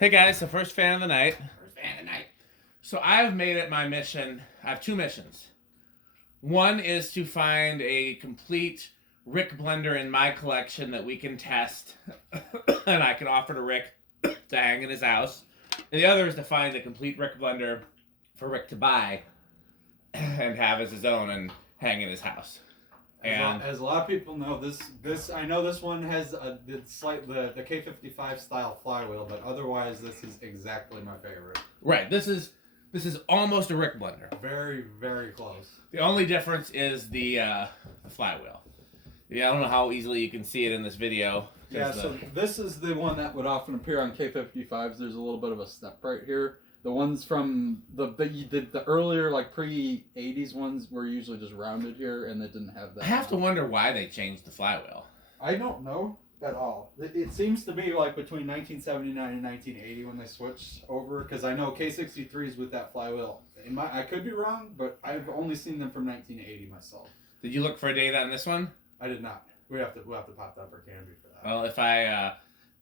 Hey guys, the first fan of the night. First fan of the night. So I've made it my mission. I have two missions. One is to find a complete Rick blender in my collection that we can test and I can offer to Rick to hang in his house. And the other is to find a complete Rick blender for Rick to buy and have as his own and hang in his house. And as a lot of people know, this I know this one has the K-55 style flywheel, but otherwise this is exactly my favorite. Right. This is almost a Rick blender. Very, very close. The only difference is the flywheel. Yeah, I don't know how easily you can see it in this video. Yeah, so this is the one that would often appear on K-55s. There's a little bit of a step right here. The ones from the earlier, like pre-80s ones were usually just rounded here, and they didn't have that. I have to wonder why they changed the flywheel. I don't know at all. It seems to be like between 1979 and 1980 when they switched over, because I know K-63s with that flywheel. I could be wrong, but I've only seen them from 1980 myself. Did you look for a date on this one? I did not. We'll have to pop that for Canby for that. Well,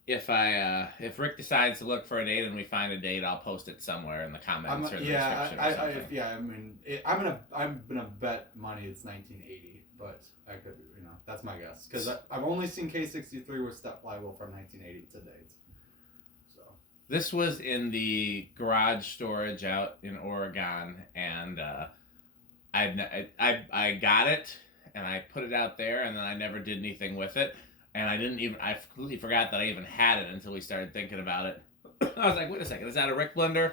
if Rick decides to look for a date and we find a date, I'll post it somewhere in the comments or the description or something. I'm gonna bet money it's 1980, but I could, that's my guess, because I've only seen K-63 with step flywheel from 1980 to date. So this was in the garage storage out in Oregon, and I got it and I put it out there, and then I never did anything with it. And I completely forgot that I even had it until we started thinking about it. I was like, wait a second, is that a Rick blender?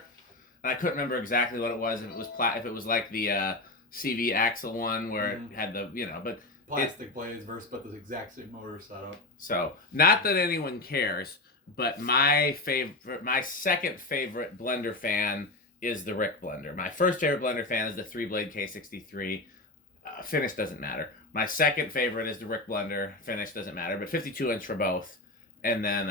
And I couldn't remember exactly what it was, if it was like the CV axle one where it had the, but plastic blades versus but the exact same motor setup. So, not that anyone cares, but my second favorite blender fan is the Rick blender. My first favorite blender fan is the 3-blade K63. Finish doesn't matter. My second favorite is the Rick blender. Finish doesn't matter, but 52-inch for both. And then,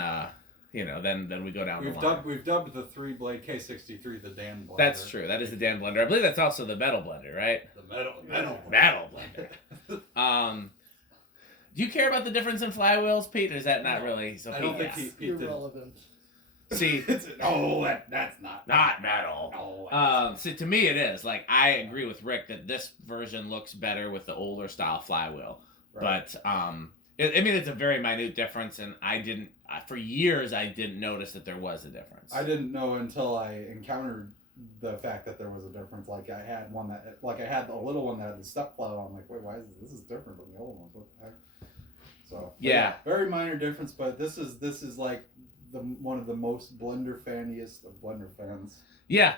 then we go down the line. We've dubbed the 3-blade K63 the Dan blender. That's true. That is the Dan blender. I believe that's also the metal blender, right? The metal blender. Do you care about the difference in flywheels, Pete? Or is that not really? So I don't think Pete irrelevant. See, that's not metal. No. See, to me it is. Like, I agree with Rick that this version looks better with the older style flywheel. Right. But it's a very minute difference, and for years I didn't notice that there was a difference. I didn't know until I encountered the fact that there was a difference. Like I had a little one that had the step flywheel. I'm like, wait, why is this different than the old ones? What the heck? So yeah, very minor difference, but this is like one of the most blender faniest of blender fans. Yeah,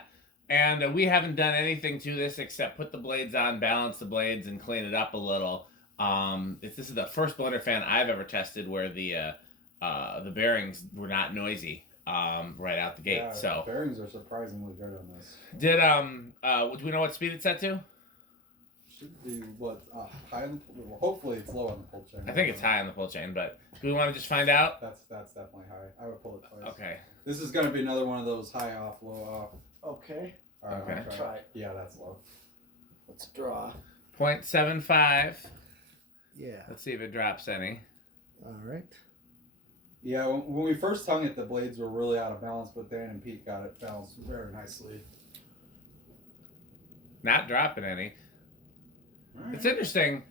and we haven't done anything to this except put the blades on, balance the blades, and clean it up a little. This is the first blender fan I've ever tested where the bearings were not noisy right out the gate. Yeah, so bearings are surprisingly good on this. Do we know what speed it's set to? Should be high on the hopefully it's low on the pull chain. I think it's high on the pull chain, but do we want to just find out? That's definitely high. I would pull it twice. Okay. This is going to be another one of those high off, low off. Okay. All right, Okay. Try it. Yeah, that's low. Let's draw. 0.75. Yeah. Let's see if it drops any. All right. Yeah, when we first hung it, the blades were really out of balance, but Dan and Pete got it balanced very nicely. Not dropping any. Right. It's interesting.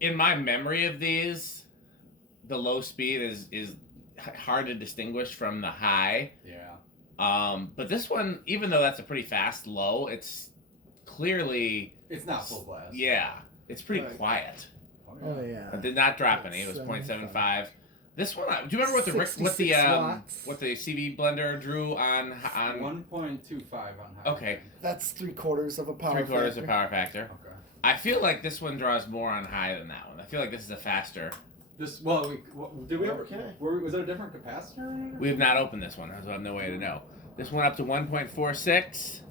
In my memory of these, the low speed is hard to distinguish from the high. Yeah. But this one, even though that's a pretty fast low, it's clearly... It's not full blast. Yeah. It's pretty quiet. Oh yeah. It did not drop any. It was 0.75. This one, do you remember what the CV blender drew on 1.25 on high. Okay. That's 3/4 of a power 3/4 of power factor. Okay. I feel like this one draws more on high than that one. I feel like this is a faster. Did we ever? Okay. Was there a different capacitor? We have not opened this one, so I have no way to know. This went up to 1.46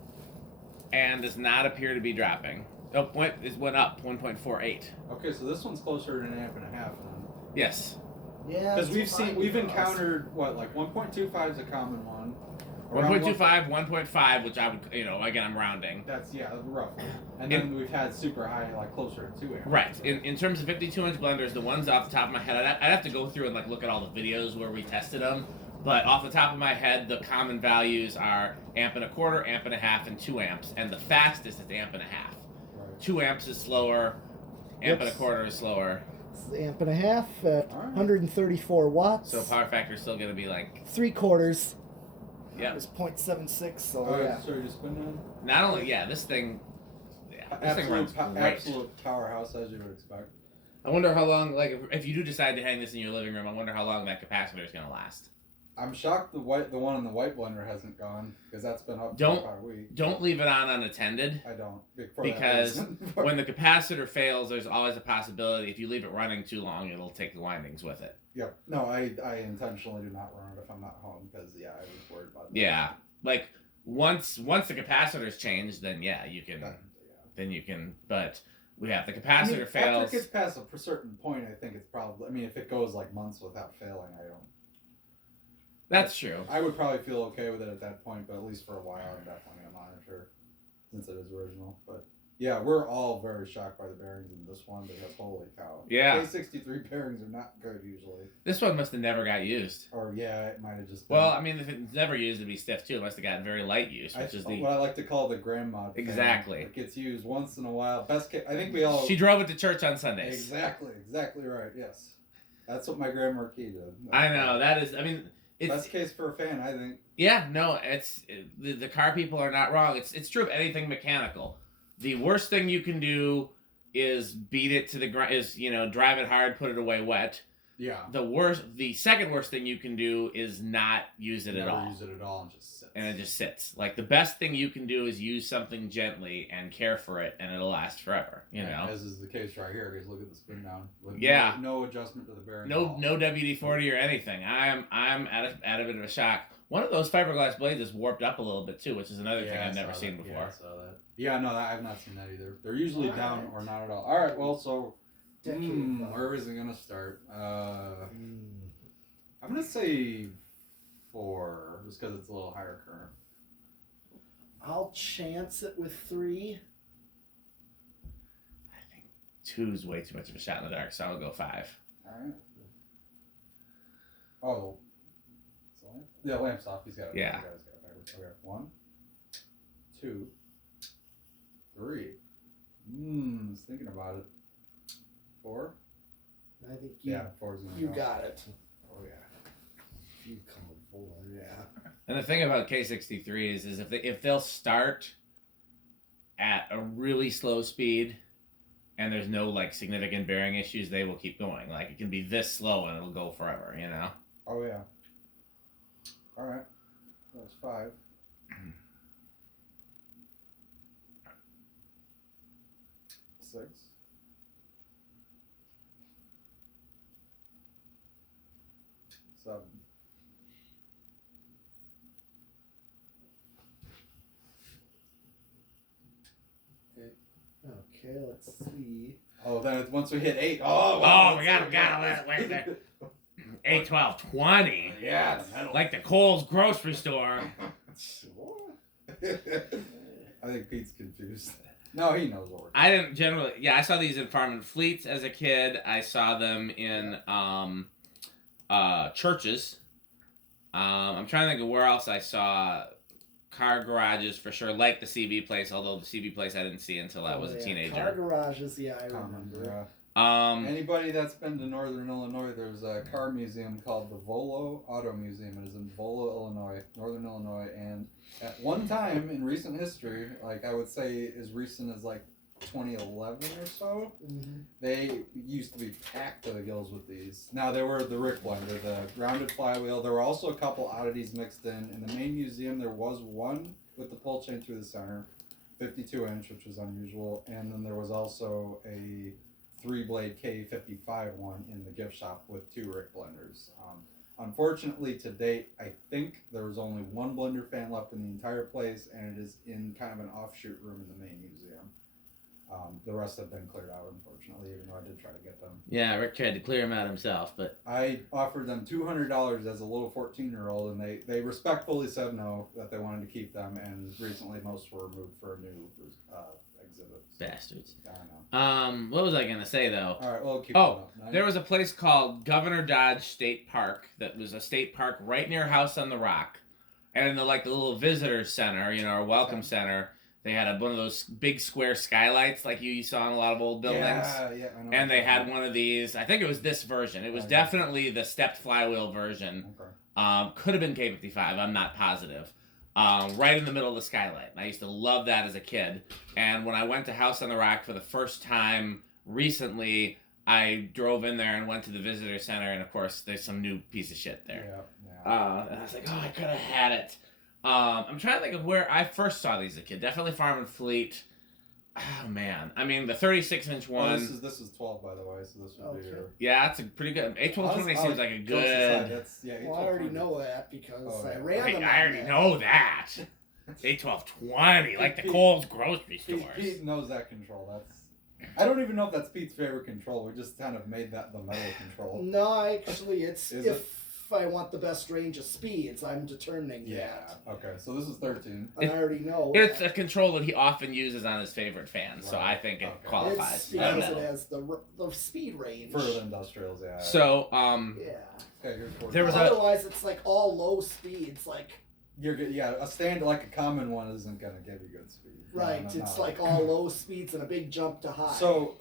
and does not appear to be dropping. Oh, it went up 1.48. Okay, so this one's closer to 1.5 amps then. Yes. Yeah. Because we've encountered like 1.25 is a common one. 1.25, 1.5, which I would, again, I'm rounding. That's roughly. And then we've had super high, like closer to 2 amps. Right. In terms of 52-inch blenders, the ones off the top of my head, I'd have to go through and look at all the videos where we tested them. But off the top of my head, the common values are 1.25 amps, 1.5 amps, and 2 amps. And the fastest is 1.5 amps. Right. 2 amps is slower. Yep. 1.25 is slower. It's 1.5 amps at All right. 134 watts. So power factor is still going to be like, 3/4. yeah. It's 0.76. So Oh, yeah. so you're just putting on Not only, yeah, this thing runs great. absolute powerhouse as you would expect. I wonder how long, like, if you do decide to hang this in your living room, I wonder how long that capacitor is going to last. I'm shocked the one in the white blender hasn't gone because that's been up for Don't- about a week. Don't leave it on unattended. I don't for that Because reason. when the capacitor fails, there's always a possibility if you leave it running too long, it'll take the windings with it. Yep. No, I intentionally do not run it if I'm not home because I was worried about that. Yeah, like once the capacitor's changed, then yeah, you can. Then you can. But we have the capacitor fails. After it gets past a certain point, I think it's probably. I mean, if it goes like months without failing, I don't. That's true. I would probably feel okay with it at that point, but at least for a while, I'm definitely gonna monitor since it is original. But yeah, we're all very shocked by the bearings in this one because holy cow. Yeah. K63 bearings are not good usually. This one must have never got used. Or yeah, it might have just been. Well, I mean, if it's never used, it'd be stiff too. It must have gotten very light use, which is the. what I like to call the grandma thing. Exactly. It gets used once in a while. Best case, I think we all. She drove it to church on Sundays. Exactly right. Yes, that's what my grandma did. I know that is. I mean, it's best case for a fan, I think. yeah. No, the car people are not wrong. It's true of anything mechanical. The worst thing you can do is beat it to the ground. Is drive it hard, put it away wet. Yeah. The second worst thing you can do is not use it at all. Use it at all and just sits. And it just sits. Like the best thing you can do is use something gently and care for it, and it'll last forever. You know. As is the case right here. Because look at the spin down. Yeah. No adjustment to the bearing. No WD-40 or anything. I'm at a bit of a shock. One of those fiberglass blades is warped up a little bit too, which is another thing I've never seen before. Yeah, I saw that. Yeah, no, I've not seen that either. They're usually down or not at all. All right, well, so where is it gonna start? I'm gonna say 4, just because it's a little higher current. I'll chance it with 3. I think 2 is way too much of a shot in the dark, so I'll go 5. All right. Oh, yeah, lamp's off. He's got it. Yeah. Okay, 1, 2, 3. Was thinking about it. 4. I think Yeah, 4 is you got it. Oh yeah. You come aboard, yeah. And the thing about K63s is if they'll start at a really slow speed and there's no like significant bearing issues, they will keep going. Like it can be this slow and it'll go forever, you know? Oh yeah. All right. That's 5. 6. 7. Okay, let's see. Oh, then once we hit 8. Oh, we gotta wait there. 8, 12, 20. Yeah, the metal. Like the Kohl's grocery store. I think Pete's confused. No, he knows what we're I didn't generally. Yeah, I saw these in farm and fleets as a kid. I saw them in churches. I'm trying to think of where else I saw car garages for sure, like the CB place. Although the CB place I didn't see until I was a teenager. Car garages, yeah, I remember. Anybody that's been to Northern Illinois, there's a car museum called the Volo Auto Museum. It is in Volo, Illinois, Northern Illinois, and at one time in recent history, like I would say as recent as like 2011 or so, they used to be packed to the gills with these. Now there were the Rick blender, the rounded flywheel. There were also a couple oddities mixed in. In the main museum, there was one with the pull chain through the center, 52-inch, which was unusual, and then there was also a 3-blade K55 one in the gift shop with 2 Rick blenders. Unfortunately, to date, I think there was only 1 blender fan left in the entire place, and it is in kind of an offshoot room in the main museum. The rest have been cleared out, unfortunately, even though I did try to get them. Yeah, Rick tried to clear them out himself, but I offered them $200 as a little 14-year-old, and they respectfully said no, that they wanted to keep them, and recently most were removed for a new exhibits. Bastards. I don't know. What was I gonna say though? All right, well, keep Oh, going up. there was a place called Governor Dodge State Park that was a state park right near House on the Rock, and in the little visitor center, or welcome center, they had one of those big square skylights like you saw in a lot of old buildings. Yeah, I know. And they had one of these. I think it was this version. It was definitely the stepped flywheel version. Okay. Could have been K55. I'm not positive. Right in the middle of the skylight. And I used to love that as a kid. And when I went to House on the Rock for the first time recently, I drove in there and went to the visitor center. And of course, there's some new piece of shit there. Yeah. And I was like, oh, I could have had it. I'm trying to think of where I first saw these as a kid. Definitely Farm and Fleet. Oh man, I mean the 36-inch one. Oh, this is 12, by the way, so this would be your. Yeah, that's a pretty good. A1220 seems like a good. Well, I already know that because I ran Wait, them. I already know that. A1220, like the Kohl's grocery stores. Pete knows that control. I don't even know if that's Pete's favorite control. We just kind of made that the metal control. No, actually, it's if I want the best range of speeds, I'm determining that. Okay, so this is 13. And I already know. It's a control that he often uses on his favorite fans, so I think it qualifies. It's because it has the speed range. For the industrials, yeah. So, yeah. Okay, here's there was otherwise it's like all low speeds, like. You're good. Yeah, a standard like a common one isn't gonna give you good speed. Right, it's like all low speeds and a big jump to high. So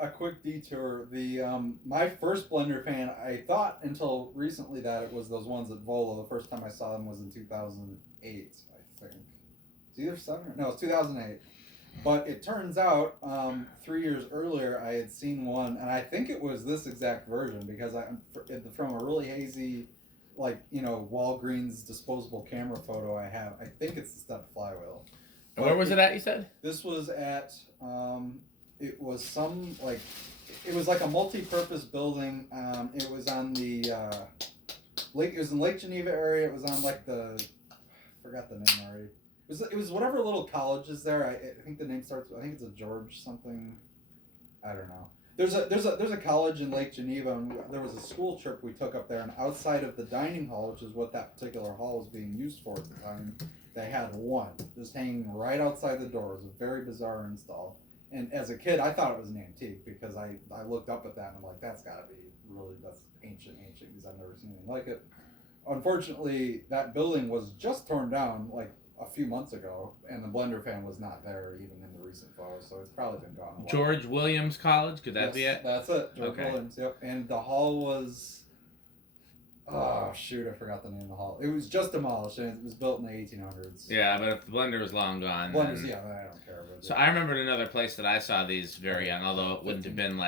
a quick detour. The my first blender fan, I thought until recently that it was those ones at Volo. The first time I saw them was in 2008, I think. It's either 7 or no, it's 2008. But it turns out 3 years earlier I had seen one, and I think it was this exact version because from a really hazy, Walgreens disposable camera photo I have. I think it's the step flywheel. And where was it at, you said? This was at, it was it was like a multi-purpose building. It was on the lake. It was in Lake Geneva area. It was on I forgot the name already. It was whatever little college is there. I think the name starts. I think it's a George something. I don't know. There's a college in Lake Geneva, and there was a school trip we took up there, and outside of the dining hall, which is what that particular hall was being used for at the time, they had one just hanging right outside the door. It was a very bizarre install. And as a kid, I thought it was an antique because I looked up at that and I'm like, that's got to be that's ancient because I've never seen anything like it. Unfortunately, that building was just torn down a few months ago, and the blender fan was not there even in the recent photos, so it's probably been gone a while. George Williams College, could that be it? That's it, George Williams, yep. And the hall was, oh shoot, I forgot the name of the hall. It was just demolished, and it was built in the 1800s. Yeah, but if the blender was long gone. Blenders, I don't care. So I remembered another place that I saw these very young, although it wouldn't have been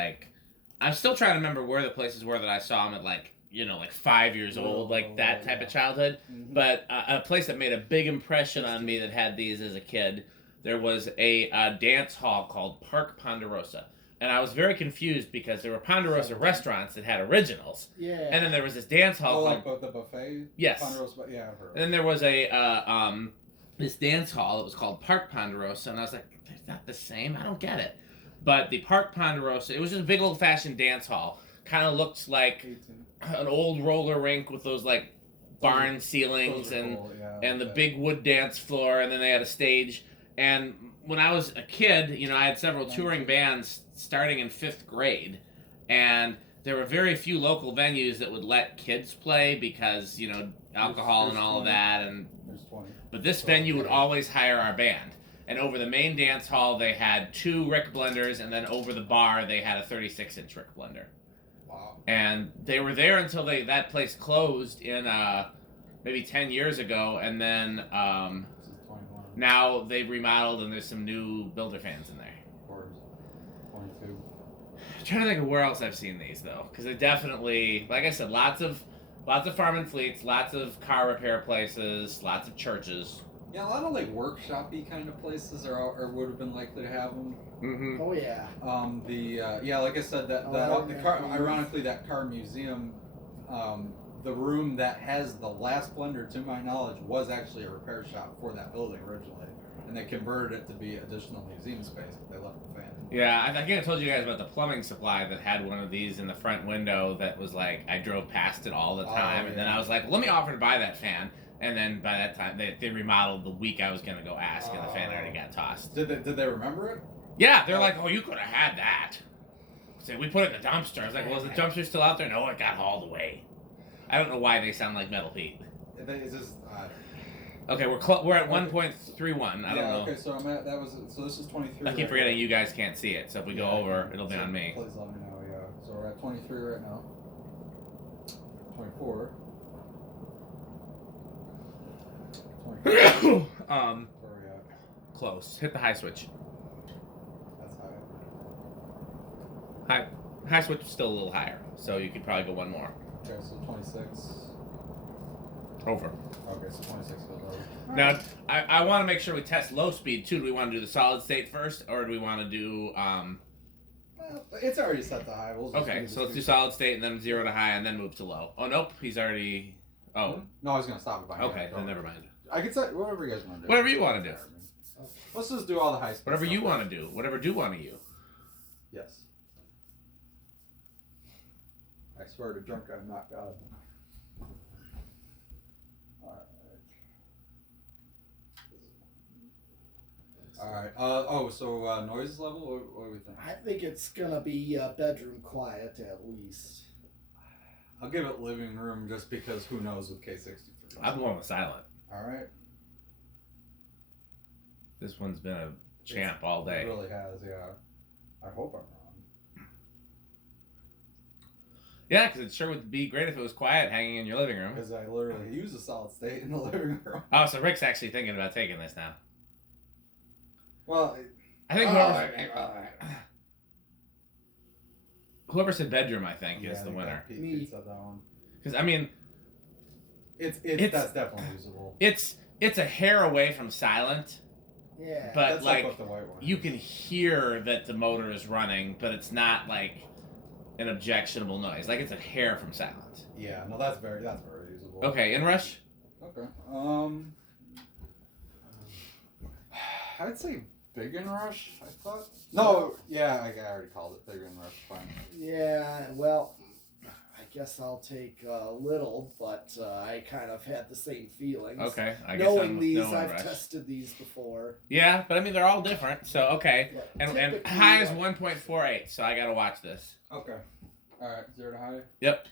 I'm still trying to remember where the places were that I saw them at 5 years old, that type of childhood. Mm-hmm. But a place that made a big impression on me that had these as a kid, there was a dance hall called Park Ponderosa. And I was very confused because there were Ponderosa restaurants that had originals. Yeah. And then there was this dance hall called the buffet? Yes. Ponderosa, yeah, I've heard. And then there was this dance hall that was called Park Ponderosa, and I was like, they're not the same? I don't get it. But the Park Ponderosa, it was just a big old-fashioned dance hall. Kind of looked like an old roller rink with those barn ceilings and the big wood dance floor, and then they had a stage. And when I was a kid, I had several touring bands starting in 5th grade, and there were very few local venues that would let kids play because, alcohol and all of that. And but this venue would always hire our band. And over the main dance hall, they had 2 Rick blenders, and then over the bar, they had a 36-inch Rick blender. Wow. And they were there until that place closed in maybe 10 years ago, and then now they've remodeled, and there's some new builder fans in there. Of course. 22. I'm trying to think of where else I've seen these, though, because they definitely, like I said, lots of farm and fleets, lots of car repair places, lots of churches. Yeah, a lot of workshop-y kind of places or would have been likely to have them. Mm-hmm. Oh yeah. Like I said, ironically, that car museum, the room that has the last blender, to my knowledge, was actually a repair shop for that building originally, and they converted it to be additional museum space, but they left the fan. Yeah, I think I told you guys about the plumbing supply that had one of these in the front window that was I drove past it all the time, and then I was like, well, let me offer to buy that fan. And then by that time, they remodeled the week I was going to go ask, and the fan already got tossed. Did they remember it? Yeah, they're like, oh, you could have had that. So we put it in the dumpster. I was like, well, is the dumpster still out there? No, it got hauled away. I don't know why they sound like Metal Pete. It's just, Okay, we're at 1.31. I don't know. Okay, so so this is 23. I keep forgetting you guys can't see it, so if we go over, it'll be on me. Please let me know, yeah. So we're at 23 right now. 24. 24. Where are we at? Close. Hit the high switch. That's high. High switch is still a little higher, so you could probably go one more. Okay, so 26. Over. Okay, so 26 goes over. Now, I want to make sure we test low speed too. Do we want to do the solid state first, or do we want to do? Well, it's already set to high. We'll just Okay, so let's do solid state and then 0 to high and then move to low. Oh nope, he's already. Oh. No, I was gonna stop it by. Okay, then never mind. I can say whatever you guys want to do. Whatever you want to do. Let's just do all the high speed. Whatever you stuff. want to do. Whatever do want to you. Yes. I swear to drunk I'm not God. Alright. So noise level? What do we think? I think it's gonna be bedroom quiet at least. I'll give it living room just because who knows with K63. I'm going with silent. Alright. This one's been a champ all day. It really has, yeah. I hope I'm wrong. Yeah, because it sure would be great if it was quiet hanging in your living room. Because I literally use a solid state in the living room. Oh, so Rick's actually thinking about taking this now. Well, I think whoever said bedroom, I think, is the winner. Pete said that one. Because I mean, it's that's definitely usable. It's a hair away from silent. Yeah. But That's like what the white one you is. can hear that the motor is running, but it's not like an objectionable noise. Like it's a hair from silent. Yeah, no, that's very usable. Okay, inrush. Okay. I'd say big inrush. I thought. No, yeah, I already called it big inrush. Fine. Yeah, well, I guess I'll take little, but I kind of had the same feelings. Okay, I guess Knowing these, no I've inrush. tested these before. Yeah, but I mean they're all different. So okay, But and typically, high is 1.48. So I gotta watch this. Okay. All right, 0 to high. Yep.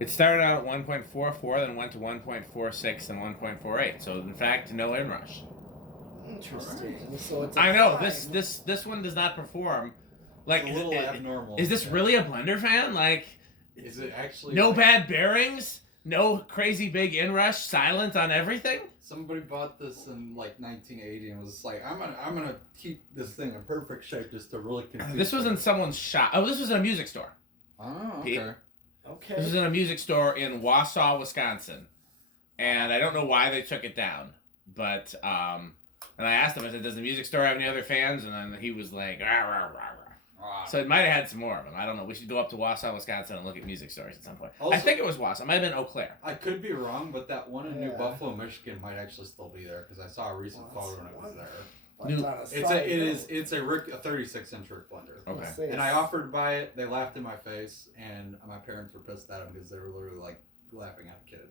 It started out at 1.44, then went to 1.46 and 1.48. So in fact, no inrush. Interesting. So it's. I know fine. this one does not perform. Like It's a little abnormal. Is this really a blender fan? Like, Is it actually? no bad bearings, no crazy big inrush, silent on everything. Somebody bought this in like 1980 and was like, I'm gonna keep this thing in perfect shape just to really confuse. This was in someone's shop. Oh, this was in a music store. Oh, Pete. okay. Okay. This was in a music store in Wausau, Wisconsin, and I don't know why they took it down, but and I asked him, I said, does the music store have any other fans? And then he was like, rah, rah, rah, rah. So it might have had some more of them. I don't know. We should go up to Wausau, Wisconsin and look at music stores at some point. Also, I think it was Wausau. It might have been Eau Claire. I could be wrong, but that one in New Yeah. Buffalo, Michigan might actually still be there because I saw a recent photo when it was there. But New- on a It's side it's a 36-inch Rick blender. note, Okay. I'll say And I offered to buy it. They laughed in my face, and my parents were pissed at them because they were literally like laughing at a kid.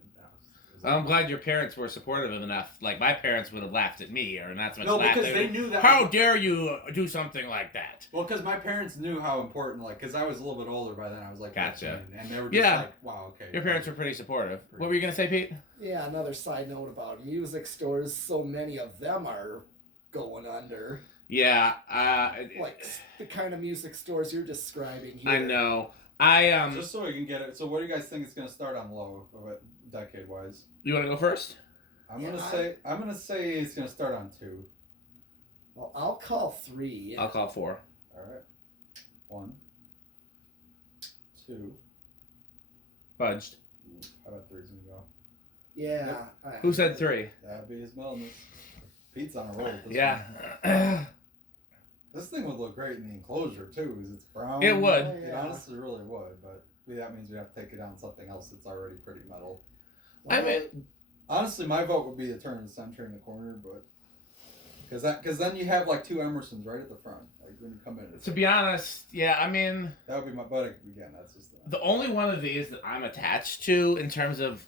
I'm glad your parents were supportive enough. Like, my parents would have laughed at me, or not so much No, laughed. because They they knew that. How dare you do something like that? Well, because my parents knew how important, like, because I was a little bit older by then. I was like, Gotcha. 15, and they were just Yeah. like, wow, okay. Your parents were pretty supportive. What were you going to say, Pete? Yeah, another side note about music stores, so many of them are going under. Yeah. Like the kind of music stores you're describing here. I know. Just so we can get it. So, what do you guys think it's going to start on low, decade wise? You want to go first? I'm gonna say it's gonna start on 2. Well, I'll call 3. I'll call 4. All right. 1, 2. Fudged. How about 3's gonna go? Yeah. Who said 3? That'd be his melonness. Pete's on a roll. With this Yeah. one. This thing would look great in the enclosure too, because it's brown. It would. Oh, It yeah. honestly really would, but that means we have to take it down something else that's already pretty metal. I mean, Honestly, my vote would be to turn the center in the corner, but because then you have like 2 Emersons right at the front, like when you come in. to be honest, yeah, I mean, That would be my. But again, that's just. The only one of these that I'm attached to in terms of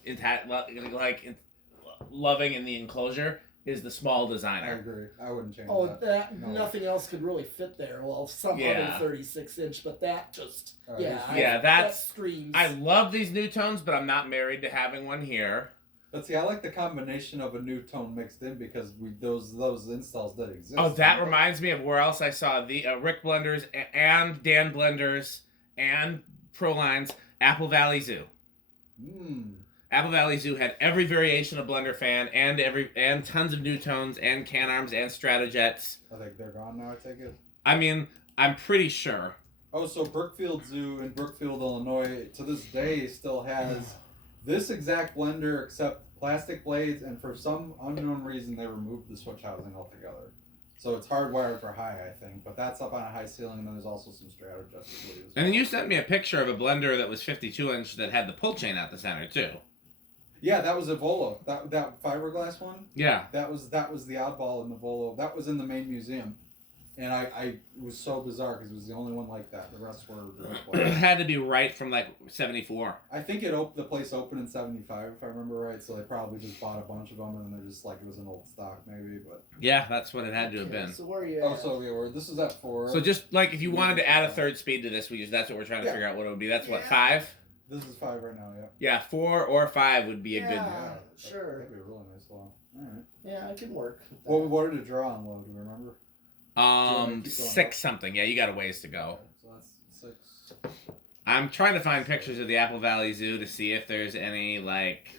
loving in the enclosure is the small I designer. agree. I wouldn't change Oh, that. No. nothing else could really fit there. Well, some Yeah. other 36-inch, but that just Yeah, that screams. I love these new tones, but I'm not married to having one here. But see, I like the combination of a new tone mixed in because those installs that exist. Oh, that reminds me of where else I saw the Rick Blenders and Dan Blenders and Prolines, Apple Valley Zoo. Apple Valley Zoo had every variation of blenderfan and tons of new tones and can arms and Stratojets. I think they're gone now. I take it. I mean, I'm pretty sure. Oh, so Brookfield Zoo in Brookfield, Illinois, to this day still has this exact blender except plastic blades, and for some unknown reason they removed the switch housing altogether. So it's hardwired for high, I think, but that's up on a high ceiling, and then there's also some Stratojets. And then you sent me a picture of a blender that was 52-inch that had the pull chain out the center too. Yeah, that was a Volo. That fiberglass one. Yeah. That was the oddball in the Volo. That was in the main museum, and it was so bizarre because it was the only one like that. The rest were. It had to be right from like 74. I think the place opened in 75, if I remember right. So they probably just bought a bunch of them, and they're just like it was an old stock, maybe. But yeah, that's what it had to have been. So where are you? This is at 4. So just like if you wanted to add a third speed to this, that's what we're trying to figure out what it would be. That's what 5. This is 5 right now. Yeah. Yeah, 4 or 5 would be a good. Yeah, sure. That'd be a really nice one. All right. Yeah, I can work. with that. What did it draw on low? Do you remember? 6 something. Yeah, you got a ways to go. So that's 6. I'm trying to find pictures of the Apple Valley Zoo to see if there's any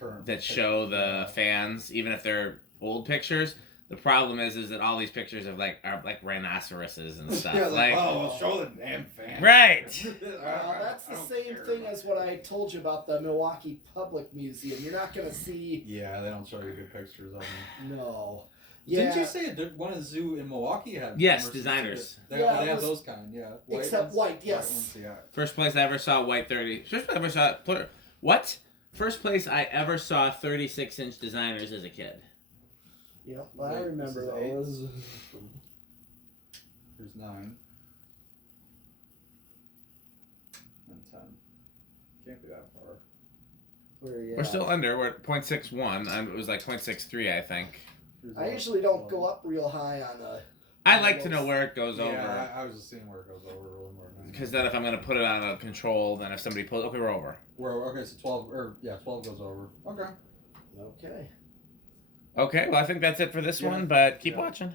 Current that show the pictures, fans, even if they're old pictures. The problem is that all these pictures of are like rhinoceroses and stuff. we'll show the damn fan. Right. That's the same thing as what I told you about the Milwaukee Public Museum. You're not going to see. Yeah, they don't show you good pictures of them. No. Yeah. Didn't you say one of the zoo in Milwaukee had? Yes, Emerson designers. They Yeah, have those kind, yeah. Except white, yes. White ones, yeah. First place I ever saw white 30. First place I ever saw what? First place I ever saw 36-inch designers as a kid. Yep, I remember those. There's 9. And 10. Can't be that far. We're still under. We're at 0.61. It was like 0.63, I think. I usually don't go up real high on a. I like to know where it goes over. Yeah, I was just seeing where it goes over a little more. Because then if I'm going to put it on a control, then if somebody pulls... Okay, we're over. Okay, so 12 goes over. Okay. Okay. Okay, well, I think that's it for this one, but keep watching.